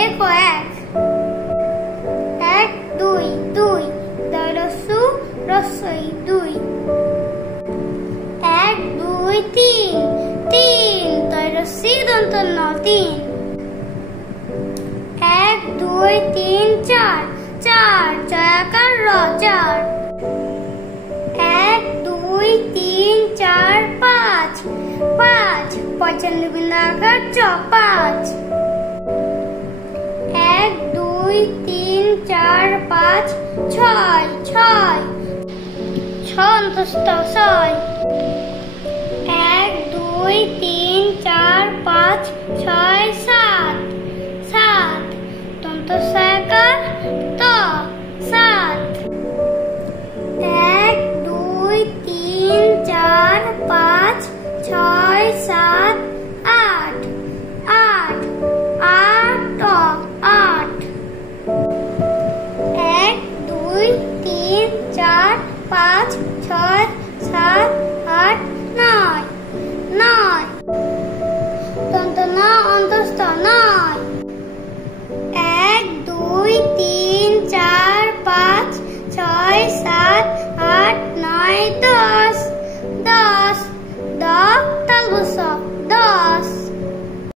এক এক, এক দুই দুই, দরসু রসই দুই, এক দুই তিন তিন, দরসি দন্ত ন তিন, এক দুই তিন চার চার, জয়াকার র চার, এক দুই তিন চার পাঁচ পাঁচ, পয়চান্নবিন্দাকার চ পাঁচ, এক দুই তিন চার পাঁচ ছয় ছয়, ছন্তস্থ ছয়, এক দুই তিন চার পাঁচ ছয় সাত সাত, দন্তস্বয়কার ত সাত, এক দুই তিন চার পাঁচ ছয় সাত আট আট, আট আট, এক দুই তিন চার পাঁচ ছয় সাত আট নয় নয়, দন্ত ন অন্তস্থ নয়, এক দুই তিন চার পাঁচ ছয় সাত